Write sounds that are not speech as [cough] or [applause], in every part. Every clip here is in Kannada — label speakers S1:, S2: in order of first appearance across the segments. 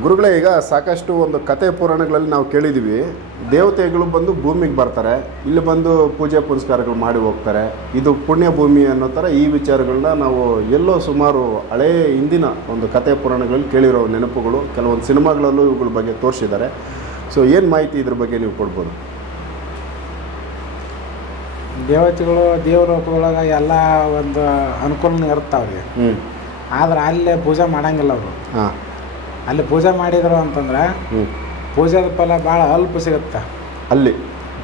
S1: ಗುರುಗಳೇ ಈಗ ಸಾಕಷ್ಟು ಒಂದು ಕತೆ ಪುರಾಣಗಳಲ್ಲಿ ನಾವು ಕೇಳಿದ್ದೀವಿ ದೇವತೆಗಳು ಬಂದು ಭೂಮಿಗೆ ಬರ್ತಾರೆ ಇಲ್ಲಿ ಬಂದು ಪೂಜೆ ಪುನಸ್ಕಾರಗಳು ಮಾಡಿ ಹೋಗ್ತಾರೆ ಇದು ಪುಣ್ಯ ಭೂಮಿ ಅನ್ನೋ ಥರ ಈ ವಿಚಾರಗಳನ್ನ ನಾವು ಎಲ್ಲೋ ಸುಮಾರು ಹಳೆಯ ಹಿಂದಿನ ಒಂದು ಕತೆ ಪುರಾಣಗಳಲ್ಲಿ ಕೇಳಿರೋ ನೆನಪುಗಳು ಕೆಲವೊಂದು ಸಿನಿಮಾಗಳಲ್ಲೂ ಇವುಗಳ ಬಗ್ಗೆ ತೋರಿಸಿದ್ದಾರೆ ಸೊ ಏನು ಮಾಹಿತಿ ಇದ್ರ ಬಗ್ಗೆ ನೀವು ಕೊಡ್ಬೋದು
S2: ದೇವತೆಗಳು ಒಳಗೆ ಎಲ್ಲ ಒಂದು ಅನುಕೂಲ ಇರ್ತಾವ್ರಿ ಆದ್ರೆ ಅಲ್ಲೇ ಪೂಜೆ ಮಾಡಂಗಿಲ್ಲ ಅವರು ಹಾಂ ಅಲ್ಲಿ ಪೂಜೆ ಮಾಡಿದ್ರು ಅಂತಂದ್ರೆ ಪೂಜಾದ ಫಲ ಭಾಳ ಅಲ್ಪ ಸಿಗುತ್ತ ಅಲ್ಲಿ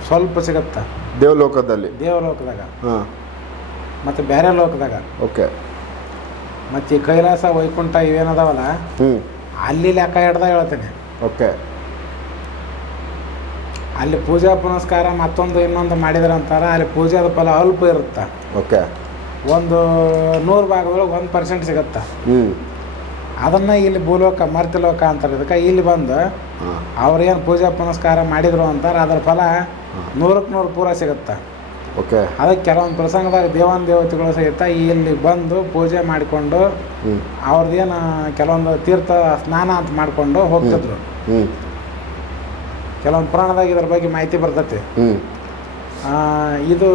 S2: ಸ್ವಲ್ಪ ಸಿಗುತ್ತ
S1: ದೇವಲೋಕದಲ್ಲಿ
S2: ದೇವಲೋಕದಾಗ ಮತ್ತೆ ಬೇರೆ ಲೋಕದಾಗ ಓಕೆ ಮತ್ತೆ ಕೈಲಾಸ ವೈಕುಂಠ ಇವೇನದಾವಲ್ಲ ಅಲ್ಲಿ ಲೆಕ್ಕ ಹಿಡ್ದ ಹೇಳ್ತೇನೆ ಓಕೆ ಅಲ್ಲಿ ಪೂಜಾ ಪುನಸ್ಕಾರ ಮತ್ತೊಂದು ಇನ್ನೊಂದು ಮಾಡಿದ್ರೆ ಅಂತಾರೆ ಅಲ್ಲಿ ಪೂಜಾದ ಫಲ ಅಲ್ಪ ಇರುತ್ತೆ ಓಕೆ ಒಂದು ನೂರು ಭಾಗದೊಳಗೆ ಒಂದು ಪರ್ಸೆಂಟ್ ಹ್ಞೂ ಅದನ್ನ ಇಲ್ಲಿ ಭೂಲೋಕ ಮರ್ತಲೋಕ ಅಂತಾರೆ ಇದಕ್ಕೆ ಇಲ್ಲಿ ಬಂದು ಅವ್ರೇನು ಪೂಜೆ ಪುನಸ್ಕಾರ ಮಾಡಿದ್ರು ಅಂತಾರೆ ಅದರ ಫಲ ನೂರಕ್ಕೆ ನೂರು ಪೂರ ಸಿಗುತ್ತೆ ಓಕೆ ಅದಕ್ಕೆ ಕೆಲವೊಂದು ಪ್ರಸಂಗದಾಗ ದೇವನ್ ದೇವತೆಗಳು ಸಹಿತ ಇಲ್ಲಿ ಬಂದು ಪೂಜೆ ಮಾಡಿಕೊಂಡು ಅವ್ರದ್ದೇನು ಕೆಲವೊಂದು ತೀರ್ಥ ಸ್ನಾನ ಅಂತ ಮಾಡಿಕೊಂಡು ಹೋಗ್ತಿದ್ರು ಕೆಲವೊಂದು ಪುರಾಣದಾಗ ಇದ್ರ ಬಗ್ಗೆ ಮಾಹಿತಿ ಬರ್ತೈತಿ ಇದು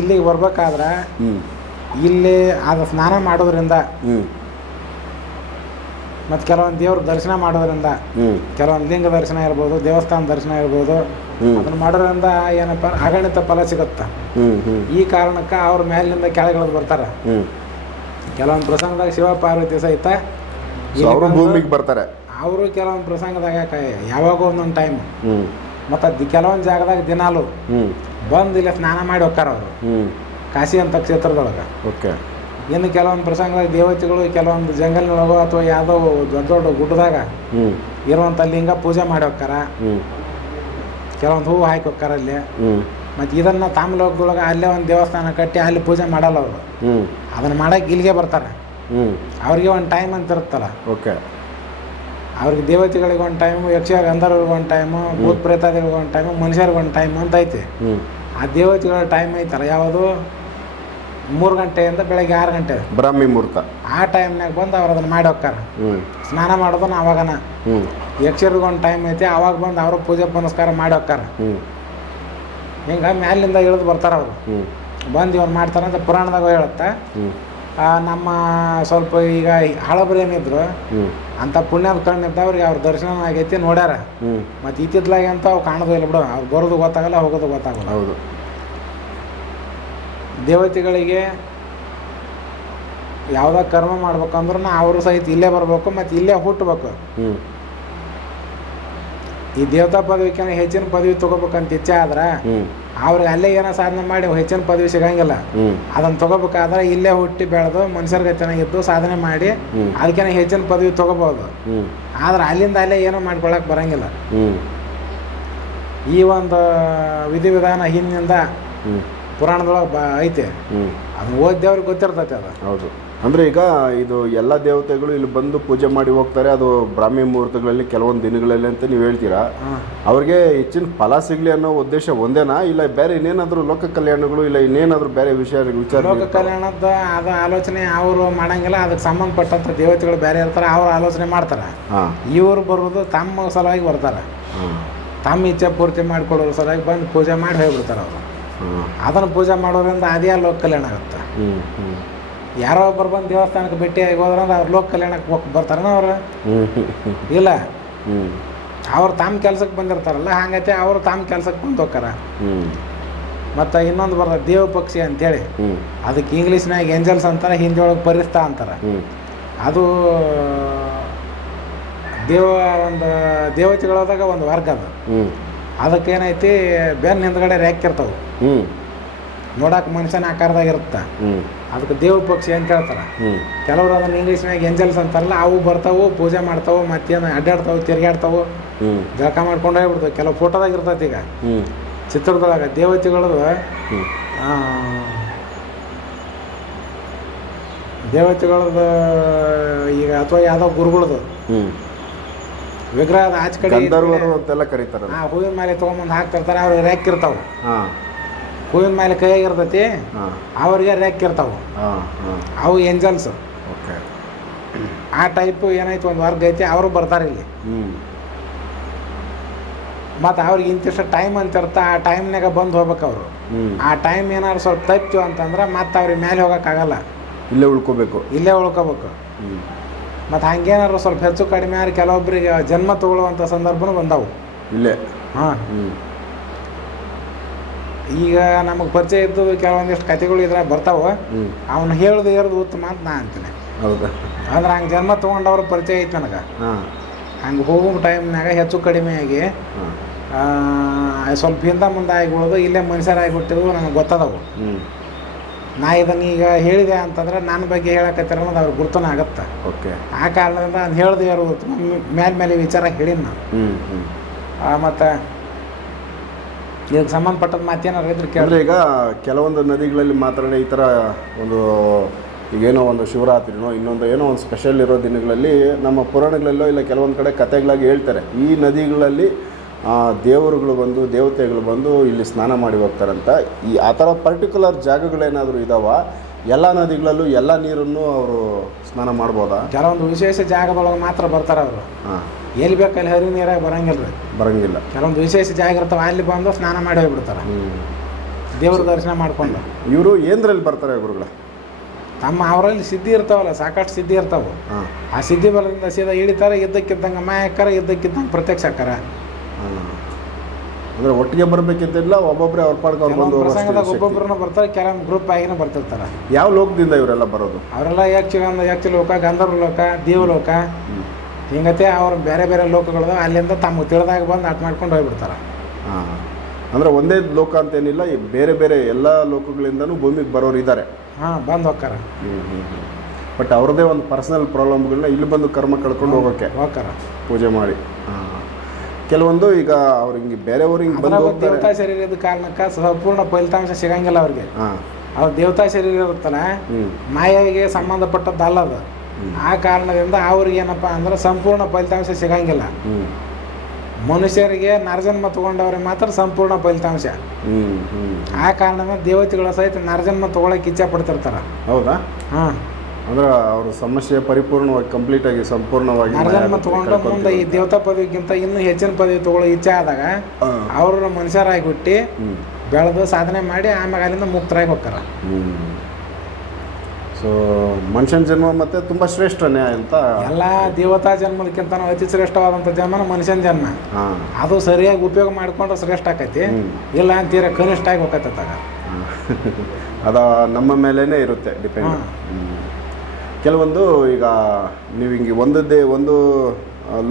S2: ಇಲ್ಲಿಗೆ ಬರ್ಬೇಕಾದ್ರೆ ಇಲ್ಲಿ ಅದು ಸ್ನಾನ ಮಾಡೋದ್ರಿಂದ ಮತ್ತು ಕೆಲವೊಂದು ದೇವ್ರ ದರ್ಶನ ಮಾಡೋದ್ರಿಂದ ಕೆಲವೊಂದು ಲಿಂಗ ದರ್ಶನ ಇರ್ಬೋದು ದೇವಸ್ಥಾನ ದರ್ಶನ ಇರ್ಬೋದು ಅದನ್ನ ಮಾಡೋದ್ರಿಂದ ಏನಪ್ಪ ಅಗಣಿತ ಫಲ ಸಿಗುತ್ತ ಈ ಕಾರಣಕ್ಕೆ ಅವ್ರ ಮೇಲಿಂದ ಕೆಳಗಿಳಿದು ಬರ್ತಾರೆ ಕೆಲವೊಂದು ಪ್ರಸಂಗದಾಗ ಶಿವ ಪಾರ್ವತಿ ಸಹಿತ
S1: ಭೂಮಿಗೆ ಬರ್ತಾರೆ
S2: ಅವರು ಕೆಲವೊಂದು ಪ್ರಸಂಗದಾಗ ಯಾವಾಗ ಒಂದೊಂದು ಟೈಮ್ ಮತ್ತು ಕೆಲವೊಂದು ಜಾಗದಾಗ ದಿನಾಲು ಬಂದು ಇಲ್ಲಿ ಸ್ನಾನ ಮಾಡಿ ಹೋಗ್ತಾರ ಅವರು ಕಾಶಿ ಅಂತ ಕ್ಷೇತ್ರದೊಳಗೆ ಓಕೆ ಇನ್ನು ಕೆಲವೊಂದು ಪ್ರಸಂಗ ದೇವತೆಗಳು ಕೆಲವೊಂದು ಜಂಗಲ್ನೊಳಗೋ ಅಥವಾ ಯಾವುದೋ ದೊಡ್ಡ ದೊಡ್ಡ ಗುಡ್ಡದಾಗ ಇರುವಂತ ಲಿಂಗ ಪೂಜೆ ಮಾಡಿ ಹೋಗ್ತಾರ ಕೆಲವೊಂದು ಹೂವು ಹಾಕಿ ಹೋಗ್ತಾರ ಅಲ್ಲಿ ಮತ್ತು ಇದನ್ನು ತಾಮಲೋಕದೊಳಗೆ ಅಲ್ಲೇ ಒಂದು ದೇವಸ್ಥಾನ ಕಟ್ಟಿ ಅಲ್ಲಿ ಪೂಜೆ ಮಾಡಲ್ಲ ಅವರು ಅದನ್ನ ಮಾಡಕ್ಕೆ ಇಲ್ಲಿಗೆ ಬರ್ತಾರೆ ಅವ್ರಿಗೆ ಒಂದು ಟೈಮ್ ಅಂತ ಇರುತ್ತಲ್ಲ ಓಕೆ ಅವ್ರಿಗೆ ದೇವತೆಗಳಿಗೆ ಒಂದು ಟೈಮು ಯಕ್ಷ ಗಂಧರ್ವ್ರಿಗೆ ಒಂದು ಟೈಮು ಭೂತ್ ಪ್ರೇತಾದಿಗಳಿಗೆ ಒಂದು ಟೈಮು ಮನುಷ್ಯರಿಗೆ ಒಂದು ಟೈಮ್ ಅಂತ ಐತಿ ಆ ದೇವತೆಗಳ ಟೈಮ್ ಐತಲ್ಲ ಯಾವುದು ಮೂರು ಗಂಟೆಯಿಂದ ಬೆಳಗ್ಗೆ ಆರು ಗಂಟೆ ಬ್ರಾಹ್ಮಿ ಮುಹೂರ್ತ ಆ ಟೈಮ್ನಾಗ ಬಂದು ಅವ್ರು ಅದನ್ನ ಮಾಡಿ ಹೋಗ್ತಾರೆ ಸ್ನಾನ ಮಾಡೋದನ್ನ ಅವಾಗನ ಒಂದು ಟೈಮ್ ಐತಿ ಅವಾಗ ಬಂದು ಅವರು ಪೂಜೆ ಪುನಸ್ಕಾರ ಮಾಡಿ ಹೋಗ್ತಾರೆ ಹಿಂಗೆ ಮ್ಯಾಲಿಂದ ಇಳಿದು ಬರ್ತಾರೆ ಅವರು ಬಂದು ಇವ್ರು ಮಾಡ್ತಾರೆ ಅಂತ ಪುರಾಣದಾಗ ಹೇಳುತ್ತೆ ನಮ್ಮ ಸ್ವಲ್ಪ ಈಗ ಹಳಬ್ರು ಏನಿದ್ರು ಅಂತ ಪುಣ್ಯದ ಕಣ್ಣಿದ್ದ ಅವ್ರಿಗೆ ಅವ್ರ ದರ್ಶನ ಆಗೈತಿ ನೋಡ್ಯಾರ ಮತ್ತು ಇತ್ತಿತ್ಲಾಗೆ ಅಂತ ಅವು ಕಾಣೋದು ಇಲ್ಲ ಬಿಡು ಅವ್ರು ಬರೋದು ಗೊತ್ತಾಗಲ್ಲ ಹೋಗೋದು ಗೊತ್ತಾಗಲ್ಲ ಹೌದು ದೇವತೆಗಳಿಗೆ ಯಾವ್ದ ಕರ್ಮ ಮಾಡ್ಬೇಕಂದ್ರೂ ಅವರು ಸಹಿತ ಇಲ್ಲೇ ಬರಬೇಕು ಮತ್ತು ಇಲ್ಲೇ ಹುಟ್ಟಬೇಕು ಈ ದೇವತಾ ಕೇಂದ್ರ ಹೆಚ್ಚಿನ ಪದವಿ ತಗೋಬೇಕಂತ ಇಚ್ಛೆ ಆದ್ರ ಅವ್ರಿಗೆ ಅಲ್ಲೇ ಏನೋ ಸಾಧನೆ ಮಾಡಿ ಹೆಚ್ಚಿನ ಪದವಿ ಸಿಗಂಗಿಲ್ಲ ಅದನ್ನ ತಗೋಬೇಕಾದ್ರೆ ಇಲ್ಲೇ ಹುಟ್ಟಿ ಬೆಳೆದು ಮನುಷ್ಯರಿಗೆ ಚೆನ್ನಾಗಿದ್ದು ಸಾಧನೆ ಮಾಡಿ ಅದಕ್ಕೆ ಹೆಚ್ಚಿನ ಪದವಿ ತಗೋಬಹುದು ಆದ್ರೆ ಅಲ್ಲಿಂದ ಅಲ್ಲೇ ಏನೋ ಮಾಡ್ಕೊಳಕ್ ಬರಂಗಿಲ್ಲ ಈ ಒಂದು ವಿಧಿವಿಧಾನ ಹಿಂದಿಂದ ಪುರಾಣದೊಳಗೆ ಬ ಐತೆ ಅದು ದೇವ್ರಿಗೆ ಗೊತ್ತಿರ್ತೈತೆ ಅದು ಹೌದು
S1: ಅಂದರೆ ಈಗ ಇದು ಎಲ್ಲ ದೇವತೆಗಳು ಇಲ್ಲಿ ಬಂದು ಪೂಜೆ ಮಾಡಿ ಹೋಗ್ತಾರೆ ಅದು ಬ್ರಾಹ್ಮಿ ಮುಹೂರ್ತಗಳಲ್ಲಿ ಕೆಲವೊಂದು ದಿನಗಳಲ್ಲಿ ಅಂತ ನೀವು ಹೇಳ್ತೀರಾ ಅವ್ರಿಗೆ ಹೆಚ್ಚಿನ ಫಲ ಸಿಗಲಿ ಅನ್ನೋ ಉದ್ದೇಶ ಒಂದೇನಾ ಇಲ್ಲ ಬೇರೆ ಇನ್ನೇನಾದರೂ ಲೋಕ ಕಲ್ಯಾಣಗಳು ಇಲ್ಲ ಇನ್ನೇನಾದರೂ ಬೇರೆ ವಿಷಯ ವಿಚಾರ
S2: ಲೋಕ ಕಲ್ಯಾಣದ ಅದು ಆಲೋಚನೆ ಅವರು ಮಾಡಂಗಿಲ್ಲ ಅದಕ್ಕೆ ಸಂಬಂಧಪಟ್ಟಂಥ ದೇವತೆಗಳು ಬೇರೆ ಇರ್ತಾರೆ ಅವರು ಆಲೋಚನೆ ಮಾಡ್ತಾರೆ ಇವರು ಬರೋದು ತಮ್ಮ ಸಲುವಾಗಿ ಬರ್ತಾರೆ ತಮ್ಮ ಇಚ್ಛೆ ಪೂರ್ತಿ ಮಾಡಿಕೊಡೋ ಸಲುವಾಗಿ ಬಂದು ಪೂಜೆ ಮಾಡಿ ಹೋಗ್ಬಿಡ್ತಾರೆ ಅವರು ಅದನ್ನು ಪೂಜೆ ಮಾಡೋದ್ರಿಂದ ಅದೇ ಲೋಕ ಕಲ್ಯಾಣ ಆಗುತ್ತೆ ಯಾರೋ ಒಬ್ಬರು ಬಂದು ದೇವಸ್ಥಾನಕ್ಕೆ ಭೇಟಿಯಾಗಿ ಹೋದ್ರಂದ್ರೆ ಅವ್ರು ಲೋಕ ಕಲ್ಯಾಣಕ್ಕೆ ಹೋಗಿ ಬರ್ತಾರನ ಅವರು ಇಲ್ಲ ಅವ್ರು ತಮ್ಮ ಕೆಲ್ಸಕ್ಕೆ ಬಂದಿರ್ತಾರಲ್ಲ ಹಾಗೈತೆ ಅವರು ತಮ್ಮ ಕೆಲ್ಸಕ್ಕೆ ಬಂದು ಹೋಗ್ತಾರ ಮತ್ತು ಇನ್ನೊಂದು ಬರ್ತದೆ ದೇವ ಪಕ್ಷಿ ಅಂತೇಳಿ ಅದಕ್ಕೆ ಇಂಗ್ಲೀಷ್ನಾಗ ಏಂಜಲ್ಸ್ ಅಂತಾರೆ ಹಿಂದಿ ಒಳಗೆ ಪರಿಸ್ತಾ ಅಂತಾರೆ ಅದು ದೇವ ಒಂದು ದೇವತೆಗಳಾದಾಗ ಒಂದು ವರ್ಗ ಅದು ಅದಕ್ಕೇನೈತಿ ಬೆನ್ನ ಹಿಂದ್ಗಡೆ ರ್ಯಾಕ್ ಇರ್ತವೆ ನೋಡಕ್ ಮನುಷ್ಯನ ಆಕಾರದಾಗ ಇರುತ್ತ ಅದಕ್ಕೆ ದೇವ ಪಕ್ಷಿ ಅಂತ ಹೇಳ್ತಾರೆ ಕೆಲವರು ಅದನ್ನ ಇಂಗ್ಲೀಷ್ನಾಗ ಎಂಜಲ್ಸ್ ಅಂತಾರಲ್ಲ ಅವು ಬರ್ತಾವು ಪೂಜೆ ಮಾಡ್ತಾವು ಮತ್ತೇನು ಅಡ್ಡಾಡ್ತಾವು ತಿರ್ಗಾಡ್ತಾವು ಜಳಕ ಮಾಡ್ಕೊಂಡು ಹೋಗ್ಬಿಡ್ತಾವೆ ಕೆಲವು ಫೋಟೋದಾಗ ಇರ್ತೈತಿ ಈಗ ಚಿತ್ರದೊಳಗೆ ದೇವತೆಗಳದು ದೇವತೆಗಳದು ಈಗ ಅಥವಾ ಯಾವ್ದೋ ಗುರುಗಳದು ವಿಗ್ರಹದ ಆಚೆ ಕಡೆ ಹೂವಿನ ಮೇಲೆ ತೊಗೊಂಬಂದು ಹಾಕ್ತಿರ್ತಾರೆ ಅವ್ರು ರ್ಯಾಕ್ ಇರ್ತಾವೆ ಹೂವಿನ ಮೇಲೆ ಕೈಯಾಗ ಇರ್ತೈತಿ ಅವ್ರಿಗೆ ರೆಕ್ ಇರ್ತಾವೆ ಅವು ಏಂಜಲ್ಸ್ ಓಕೆ ಆ ಟೈಪು ಏನೈತೆ ಒಂದು ವರ್ಗ ಐತಿ ಅವರು ಬರ್ತಾರೆ ಇಲ್ಲಿ ಹ್ಞೂ ಮತ್ತು ಅವ್ರಿಗೆ ಇಂತಿಷ್ಟು ಟೈಮ್ ಅಂತ ಇರ್ತ ಆ ಟೈಮ್ನಾಗ ಬಂದು ಹೋಗ್ಬೇಕು ಅವರು ಆ ಟೈಮ್ ಏನಾದ್ರು ಸ್ವಲ್ಪ ತಪ್ಪಿತು ಅಂತಂದ್ರೆ ಮತ್ತೆ ಅವ್ರಿಗೆ ಮೇಲೆ ಹೋಗೋಕ್ಕಾಗಲ್ಲ
S1: ಇಲ್ಲೇ ಉಳ್ಕೋಬೇಕು
S2: ಇಲ್ಲೇ ಉಳ್ಕೋಬೇಕು ಮತ್ತು ಹಂಗೇನಾದ್ರು ಸ್ವಲ್ಪ ಹೆಚ್ಚು ಕಡಿಮೆ ಆದ್ರೆ ಕೆಲವೊಬ್ಬರಿಗೆ ಜನ್ಮ ತಗೊಳ್ಳುವಂಥ ಸಂದರ್ಭನೂ ಬಂದವು
S1: ಇಲ್ಲೇ ಹಾಂ
S2: ಈಗ ನಮಗೆ ಪರಿಚಯ ಇದ್ದು ಕೆಲವೊಂದಿಷ್ಟು ಕತೆಗಳು ಇದ್ರಾಗ ಬರ್ತಾವೆ ಅವನು ಹೇಳ್ದು ಹೇಳ್ದು ಉತ್ತಮ ಅಂತ ನಾ ಅಂತೀನಿ ಹೌದಾ ಅಂದ್ರೆ ಹಂಗೆ ಜನ್ಮ ತೊಗೊಂಡವ್ರ ಪರಿಚಯ ಐತೆ ನನಗೆ ಹಂಗೆ ಹೋಗೋ ಟೈಮ್ನಾಗ ಹೆಚ್ಚು ಕಡಿಮೆ ಆಗಿ ಸ್ವಲ್ಪ ಹಿಂದೆ ಮುಂದೆ ಆಗಿಬಿಡೋದು ಇಲ್ಲೇ ಮನುಷ್ಯರಾಗಿಬಿಟ್ಟಿದ್ದು ನನಗೆ ಗೊತ್ತದವು ನಾ ಇದನ್ನ ಈಗ ಹೇಳಿದೆ ಅಂತಂದ್ರೆ ನನ್ನ ಬಗ್ಗೆ ಹೇಳಕತ್ತಿರ ಅನ್ನೋದು ಅವ್ರಿಗೆ ಗುರ್ತನ ಆಗತ್ತೆ ಓಕೆ ಆ ಕಾರಣದಿಂದ ಅದು ಹೇಳ್ದು ಇರೋದು ಮ್ಯಾಲೆ ಮೇಲೆ ವಿಚಾರ ಹೇಳಿನ ನಾನು ಮತ್ತು ಇದಕ್ಕೆ ಸಂಬಂಧಪಟ್ಟದ ಮಾತೇನಾರು ರೈತರು
S1: ಕೇಳಿದ್ರೆ ಈಗ ಕೆಲವೊಂದು ನದಿಗಳಲ್ಲಿ ಮಾತ್ರ ಈ ಥರ ಒಂದು ಈಗೇನೋ ಒಂದು ಶಿವರಾತ್ರಿನೋ ಇನ್ನೊಂದು ಏನೋ ಒಂದು ಸ್ಪೆಷಲ್ ಇರೋ ದಿನಗಳಲ್ಲಿ ನಮ್ಮ ಪುರಾಣಗಳಲ್ಲೋ ಇಲ್ಲ ಕೆಲವೊಂದು ಕಡೆ ಕತೆಗಳಾಗಿ ಹೇಳ್ತಾರೆ ಈ ನದಿಗಳಲ್ಲಿ ದೇವರುಗಳು ಬಂದು ದೇವತೆಗಳು ಬಂದು ಇಲ್ಲಿ ಸ್ನಾನ ಮಾಡಿ ಹೋಗ್ತಾರಂತ ಈ ಆ ಥರ ಪರ್ಟಿಕ್ಯುಲರ್ ಜಾಗಗಳೇನಾದರೂ ಇದಾವ ಎಲ್ಲ ನದಿಗಳಲ್ಲೂ ಎಲ್ಲ ನೀರನ್ನು ಅವರು ಸ್ನಾನ ಮಾಡ್ಬೋದಾ
S2: ಕೆಲವೊಂದು ವಿಶೇಷ ಜಾಗದೊಳಗೆ ಮಾತ್ರ ಬರ್ತಾರೆ ಅವರು ಹಾಂ ಎಲ್ಲಿ ಬೇಕಲ್ಲಿ ಹರಿ ನೀರಾಗ ಬರಂಗಿಲ್ಲ ರೀ ಬರಂಗಿಲ್ಲ ಕೆಲವೊಂದು ವಿಶೇಷ ಜಾಗ ಇರ್ತಾವೆ ಅಲ್ಲಿ ಬಂದು ಸ್ನಾನ ಮಾಡಿ ಹೋಗ್ಬಿಡ್ತಾರೆ ದೇವ್ರ ದರ್ಶನ ಮಾಡ್ಕೊಂಡು
S1: ಇವರು ಏನ್ರಲ್ಲಿ ಬರ್ತಾರೆ ಗುರುಗಳ
S2: ತಮ್ಮ ಅವರಲ್ಲಿ ಸಿದ್ಧಿ ಇರ್ತಾವಲ್ಲ ಸಾಕಷ್ಟು ಸಿದ್ಧಿ ಇರ್ತಾವೆ ಆ ಸಿದ್ಧಿ ಬಲದಿಂದ ಸೀದಾ ಇಳಿತಾರೆ ಇದ್ದಕ್ಕಿದ್ದಂಗೆ ಮಾಯಕ್ಕರ ಇದ್ದಕ್ಕಿದ್ದಂಗೆ ಪ್ರತ್ಯಕ್ಷ ಹಾಕಾರ
S1: ಅಂದ್ರೆ ಒಟ್ಟಿಗೆ ಬರ್ಬೇಕಿದ್ದಿಲ್ಲ ಒಬ್ಬೊಬ್ಬರೇ ಅವ್ರ ಪಾಡ್ಕ
S2: ಅವ್ರು ಬಂದು ಪ್ರಸಂಗದಾಗ ಒಬ್ಬೊಬ್ಬರನ್ನ ಬರ್ತಾರೆ ಕೆಲವೊಂದು ಗ್ರೂಪ್ ಆಗಿನ ಬರ್ತಿರ್ತಾರೆ
S1: ಯಾವ ಲೋಕದಿಂದ ಇವರೆಲ್ಲ ಬರೋದು
S2: ಅವರೆಲ್ಲ ಯಾಕೆ ಒಂದು ಯಾಕ್ಚುಲಿ ಲೋಕ ಗಂಧರ್ವ ಲೋಕ ದೇವಲೋಕ ಹಿಂಗತೆ ಅವ್ರು ಬೇರೆ ಬೇರೆ ಲೋಕಗಳದ ಅಲ್ಲಿಂದ ತಮ್ಮ ತಿಳಿದಾಗ ಬಂದು ಆಟ ಮಾಡ್ಕೊಂಡು ಹೋಗ್ಬಿಡ್ತಾರೆ ಹಾಂ
S1: ಅಂದ್ರೆ ಒಂದೇ ಲೋಕ ಅಂತೇನಿಲ್ಲ ಈ ಬೇರೆ ಬೇರೆ ಎಲ್ಲ ಲೋಕಗಳಿಂದನೂ ಭೂಮಿಗೆ ಬರೋರು ಇದ್ದಾರೆ
S2: ಹಾಂ ಬಂದು ಹೋಗ್ತಾರೆ ಹ್ಞೂ ಹ್ಞೂ
S1: ಬಟ್ ಅವ್ರದ್ದೇ ಒಂದು ಪರ್ಸನಲ್ ಪ್ರಾಬ್ಲಮ್ಗಳನ್ನ ಇಲ್ಲಿ ಬಂದು ಕರ್ಮ ಕಳ್ಕೊಂಡು ಹೋಗೋಕ್ಕೆ ಹೋಗ್ತಾರೆ ಪೂಜೆ ಮಾಡಿ ಕೆಲವೊಂದು ಈಗ ಅವ್ರಿಗೆ ಬೇರೆಯವ್ರಿಗೆ
S2: ಬಂದು ದೇವತಾ ಶರೀರ ಕಾರಣಕ್ಕೆ ಸಂಪೂರ್ಣ ಫಲಿತಾಂಶ ಸಿಗಂಗಿಲ್ಲ ಅವ್ರಿಗೆ ಹಾಂ ಅವ್ರ ದೇವತಾ ಶರೀರ ಇರುತ್ತಲ್ಲ ಮಾಯೆಗೆ ಸಂಬಂಧಪಟ್ಟದ್ದಲ್ಲ ಅದು ಆ ಕಾರಣದಿಂದ ಅವ್ರಿಗೆ ಏನಪ್ಪ ಅಂದ್ರೆ ಸಂಪೂರ್ಣ ಫಲಿತಾಂಶ ಸಿಗಂಗಿಲ್ಲ ಮನುಷ್ಯರಿಗೆ ನರಜನ್ಮ ತಗೊಂಡವ್ರಿಗೆ ಮಾತ್ರ ಸಂಪೂರ್ಣ ಫಲಿತಾಂಶ ಆ ಕಾರಣದಿಂದ ದೇವತೆಗಳ ಸಹಿತ ನರಜನ್ಮ ತಗೊಳಕ್ ಇಚ್ಛೆ ಪಡ್ತಿರ್ತಾರ
S1: ಹೌದಾ ಹಾಂ ಅಂದ್ರೆ ಅವ್ರ ಸಮಸ್ಯೆ ಪರಿಪೂರ್ಣವಾಗಿ ಕಂಪ್ಲೀಟ್ ಆಗಿ ಸಂಪೂರ್ಣವಾಗಿ
S2: ನರಜನ್ಮ ತಗೊಂಡ ಮುಂದೆ ಈ ದೇವತಾ ಪದವಿಗಿಂತ ಇನ್ನೂ ಹೆಚ್ಚಿನ ಪದವಿ ತಗೊಳ್ಳೋ ಇಚ್ಛೆ ಆದಾಗ ಅವ್ರನ್ನ ಮನುಷ್ಯರಾಗಿ ಬಿಟ್ಟು ಬೆಳೆದು ಸಾಧನೆ ಮಾಡಿ ಆಮೇಲೆ ಅಲ್ಲಿಂದ ಮುಕ್ತರಾಗಿ ಹೋಗ್ತಾರ
S1: ಸೊ ಮನುಷ್ಯನ ಜನ್ಮ ಮತ್ತೆ ತುಂಬ ಶ್ರೇಷ್ಠನೇ ಅಂತ
S2: ಎಲ್ಲ ದೇವತಾ ಜನ್ಮದಕ್ಕಿಂತ ಅತಿ ಶ್ರೇಷ್ಠವಾದಂಥ ಜನ್ಮನ ಮನುಷ್ಯನ ಜನ್ಮ ಅದು ಸರಿಯಾಗಿ ಉಪಯೋಗ ಮಾಡಿಕೊಂಡ್ರೆ ಶ್ರೇಷ್ಠ ಆಕೈತಿ ಇಲ್ಲ ಅಂತೀರ ಕನಿಷ್ಠ ಆಗಿ ತಗ
S1: [laughs] ಅದ ನಮ್ಮ ಮೇಲೇ ಇರುತ್ತೆ ಡಿಪೆಂಡ್ ಕೆಲವೊಂದು ಈಗ ನೀವು ಹಿಂಗೆ ಒಂದದ್ದೇ ಒಂದು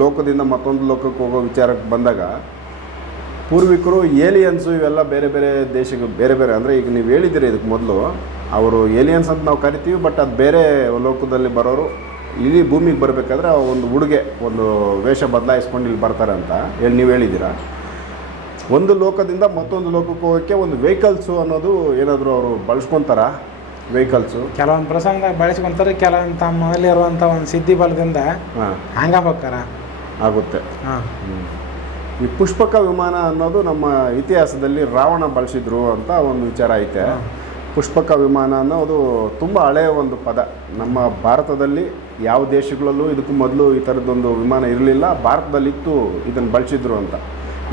S1: ಲೋಕದಿಂದ ಮತ್ತೊಂದು ಲೋಕಕ್ಕೆ ಹೋಗೋ ವಿಚಾರಕ್ಕೆ ಬಂದಾಗ ಪೂರ್ವಿಕರು ಏಲಿಯನ್ಸು ಇವೆಲ್ಲ ಬೇರೆ ಬೇರೆ ದೇಶಕ್ಕೆ ಬೇರೆ ಬೇರೆ ಅಂದರೆ ಈಗ ನೀವು ಹೇಳಿದ್ದೀರಿ ಇದಕ್ಕೆ ಮೊದಲು ಅವರು ಏಲಿಯನ್ಸ್ ಅಂತ ನಾವು ಕರಿತೀವಿ ಬಟ್ ಅದು ಬೇರೆ ಲೋಕದಲ್ಲಿ ಬರೋರು ಇಲ್ಲಿ ಭೂಮಿಗೆ ಬರಬೇಕಾದ್ರೆ ಒಂದು ಉಡುಗೆ ಒಂದು ವೇಷ ಬದಲಾಯಿಸ್ಕೊಂಡು ಇಲ್ಲಿ ಬರ್ತಾರೆ ಅಂತ ಹೇಳಿ ನೀವು ಹೇಳಿದ್ದೀರಾ ಒಂದು ಲೋಕದಿಂದ ಮತ್ತೊಂದು ಲೋಕಕ್ಕೆ ಹೋಗೋಕ್ಕೆ ಒಂದು ವೆಹಿಕಲ್ಸು ಅನ್ನೋದು ಏನಾದರೂ ಅವರು ಬಳಸ್ಕೊತಾರ ವೆಹಿಕಲ್ಸು
S2: ಕೆಲವೊಂದು ಪ್ರಸಂಗ ಬಳಸ್ಕೊತಾರೆ ಕೆಲವೊಂದು ಇರುವಂಥ ಒಂದು ಸಿದ್ಧಿ ಬಲದಿಂದ ಹಂಗ
S1: ಆಗುತ್ತೆ ಹಾಂ ಈ ಪುಷ್ಪಕ ವಿಮಾನ ಅನ್ನೋದು ನಮ್ಮ ಇತಿಹಾಸದಲ್ಲಿ ರಾವಣ ಬಳಸಿದ್ರು ಅಂತ ಒಂದು ವಿಚಾರ ಐತೆ ಪುಷ್ಪಕ ವಿಮಾನ ಅನ್ನೋದು ತುಂಬ ಹಳೆಯ ಒಂದು ಪದ ನಮ್ಮ ಭಾರತದಲ್ಲಿ ಯಾವ ದೇಶಗಳಲ್ಲೂ ಇದಕ್ಕೂ ಮೊದಲು ಈ ಥರದ್ದೊಂದು ವಿಮಾನ ಇರಲಿಲ್ಲ ಭಾರತದಲ್ಲಿತ್ತು ಇದನ್ನು ಬಳಸಿದ್ರು ಅಂತ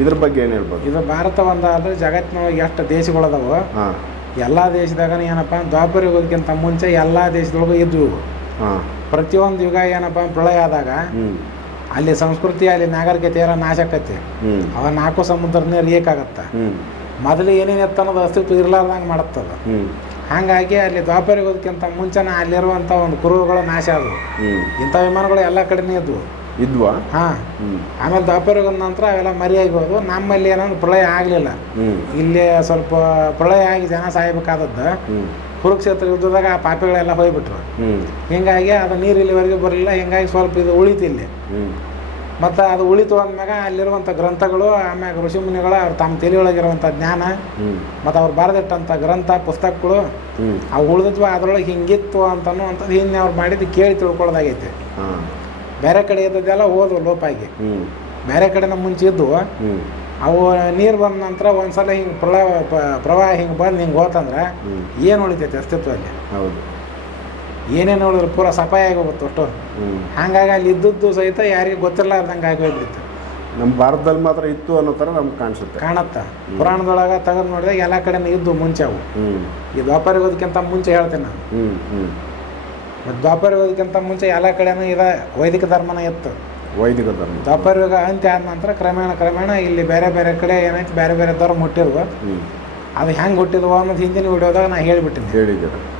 S1: ಇದ್ರ ಬಗ್ಗೆ ಏನು ಹೇಳ್ಬೋದು
S2: ಇದು ಭಾರತ ಒಂದಾದ್ರೆ ಜಗತ್ತಿನೊಳಗೆ ಎಷ್ಟು ದೇಶಗಳದಾವ ಹಾಂ ಎಲ್ಲ ದೇಶದಾಗ ಏನಪ್ಪ ದ್ವಾಪರಿ ಹೋಗೋದಕ್ಕಿಂತ ಮುಂಚೆ ಎಲ್ಲ ದೇಶದೊಳಗೂ ಇದ್ವು ಹಾಂ ಪ್ರತಿಯೊಂದು ಯುಗ ಏನಪ್ಪ ಪ್ರಳಯ ಆದಾಗ ಅಲ್ಲಿ ಸಂಸ್ಕೃತಿ ಅಲ್ಲಿ ನಾಗರಿಕತೆ ಎಲ್ಲ ನಾಶ ಆಕತಿ ಅವ ನಾಲ್ಕು ಸಮುದ್ರನೇ ರೇಖಾಗತ್ತೆ ಮೊದಲು ಏನೇನು ಇತ್ತ ಅನ್ನೋದು ಅಸ್ತಿತ್ವ ಇರಲಾರ್ದಂಗೆ ಮಾಡುತ್ತದೆ ಹಾಗಾಗಿ ಅಲ್ಲಿ ದ್ವಾಪರಿಗೆ ಹೋದಕ್ಕಿಂತ ಮುಂಚೆನ ಅಲ್ಲಿರುವಂಥ ಒಂದು ಕುರುಹುಗಳು ನಾಶ ಅದು ಇಂಥ ವಿಮಾನಗಳು ಎಲ್ಲ ಕಡೆನೇ ಇದ್ವು
S1: ಇದ್ವಾ ಹಾಂ
S2: ಆಮೇಲೆ ದ್ವಾಪರಿಗೆ ನಂತರ ಅವೆಲ್ಲ ಮರಿಯಾಗಿ ಹೋದವು ನಮ್ಮಲ್ಲಿ ಏನಂದ್ರೆ ಪ್ರಳಯ ಆಗಲಿಲ್ಲ ಇಲ್ಲಿ ಸ್ವಲ್ಪ ಪ್ರಳಯ ಆಗಿ ಜನ ಸಾಯ್ಬೇಕಾದದ್ದು ಕುರುಕ್ಷೇತ್ರ ಯುದ್ಧದಾಗ ಆ ಪಾಪಿಗಳೆಲ್ಲ ಹೋಗಿಬಿಟ್ರು ಹಿಂಗಾಗಿ ಅದು ನೀರು ಇಲ್ಲಿವರೆಗೂ ಬರಲಿಲ್ಲ ಹಿಂಗಾಗಿ ಸ್ವಲ್ಪ ಇದು ಉಳಿತಿಲ್ಲ ಮತ್ತು ಅದು ಉಳಿತು ಅಂದಮ್ಯಾಗ ಅಲ್ಲಿರುವಂಥ ಗ್ರಂಥಗಳು ಆಮ್ಯಾಗ ಋಷಿ ಮುನಿಗಳು ಅವ್ರು ತಮ್ಮ ತಲೆಯೊಳಗಿರುವಂಥ ಜ್ಞಾನ ಮತ್ತು ಅವ್ರು ಬರೆದಿಟ್ಟಂಥ ಗ್ರಂಥ ಪುಸ್ತಕಗಳು ಅವು ಉಳಿದಿದ್ವು ಅದ್ರೊಳಗೆ ಹಿಂಗಿತ್ತು ಅಂತನೂ ಅಂತ ಹಿಂದೆ ಅವ್ರು ಮಾಡಿದ್ದು ಕೇಳಿ ತಿಳ್ಕೊಳ್ಳೋದಾಗೈತೆ ಬೇರೆ ಕಡೆ ಇದ್ದದ್ದೆಲ್ಲ ಓದು ಲೋಪಾಗಿ ಬೇರೆ ಕಡೆ ನಮ್ಮ ಮುಂಚೆ ಇದ್ದು ಅವು ನೀರು ಬಂದ ನಂತರ ಒಂದ್ಸಲ ಹಿಂಗೆ ಪ್ರಳ ಪ್ರವಾಹ ಹಿಂಗೆ ಬಂದು ಹಿಂಗೆ ಹೋತಂದ್ರೆ ಏನು ಉಳಿತೈತಿ ಅಸ್ತಿತ್ವದಲ್ಲಿ ಹೌದು ಏನೇನು ನೋಡಿದ್ರು ಪೂರ ಸಫಾಯಿ ಆಗೋಗುತ್ತೆ ಅಷ್ಟು ಹಾಗಾಗಿ ಅಲ್ಲಿ ಇದ್ದದ್ದು ಸಹಿತ ಯಾರಿಗೂ ಗೊತ್ತಿರಲಾರ್ದಂಗೆ ಆಗೋಗ್ಬಿಡುತ್ತೆ
S1: ನಮ್ಮ ಭಾರತದಲ್ಲಿ ಮಾತ್ರ ಇತ್ತು ಅನ್ನೋ ಥರ ನಮ್ಗೆ ಕಾಣಿಸುತ್ತೆ
S2: ಕಾಣುತ್ತೆ ಪುರಾಣದೊಳಗೆ ತಗೊಂಡು ನೋಡಿದಾಗ ಎಲ್ಲ ಕಡೆನೂ ಇದ್ದು ಮುಂಚೆ ಅವು ಈ ದ್ವಾಪರಿಗೋದಕ್ಕಿಂತ ಮುಂಚೆ ಹೇಳ್ತೇನೆ ನಾನು ಮತ್ತು ದ್ವಾಪರಿಗೋದಕ್ಕಿಂತ ಮುಂಚೆ ಎಲ್ಲ ಕಡೆನೂ ಇದ ವೈದಿಕ ಧರ್ಮನ ಇತ್ತು
S1: ವೈದಿಕ ಧರ್ಮ
S2: ಯುಗ ಅಂತ್ಯ ಆದ ನಂತರ ಕ್ರಮೇಣ ಕ್ರಮೇಣ ಇಲ್ಲಿ ಬೇರೆ ಬೇರೆ ಕಡೆ ಏನಾಯ್ತು ಬೇರೆ ಬೇರೆ ಧರ್ಮ ಹುಟ್ಟಿರುವ ಅದು ಹೆಂಗೆ ಹುಟ್ಟಿದ್ವು ಅನ್ನೋದು ಹಿಂದಿನ ವಿಡಿಯೋದಾಗ ನಾನು
S1: ಹೇಳಿಬಿಟ್ಟಿದ್ದೆ ಹೇಳಿದ್ದೆ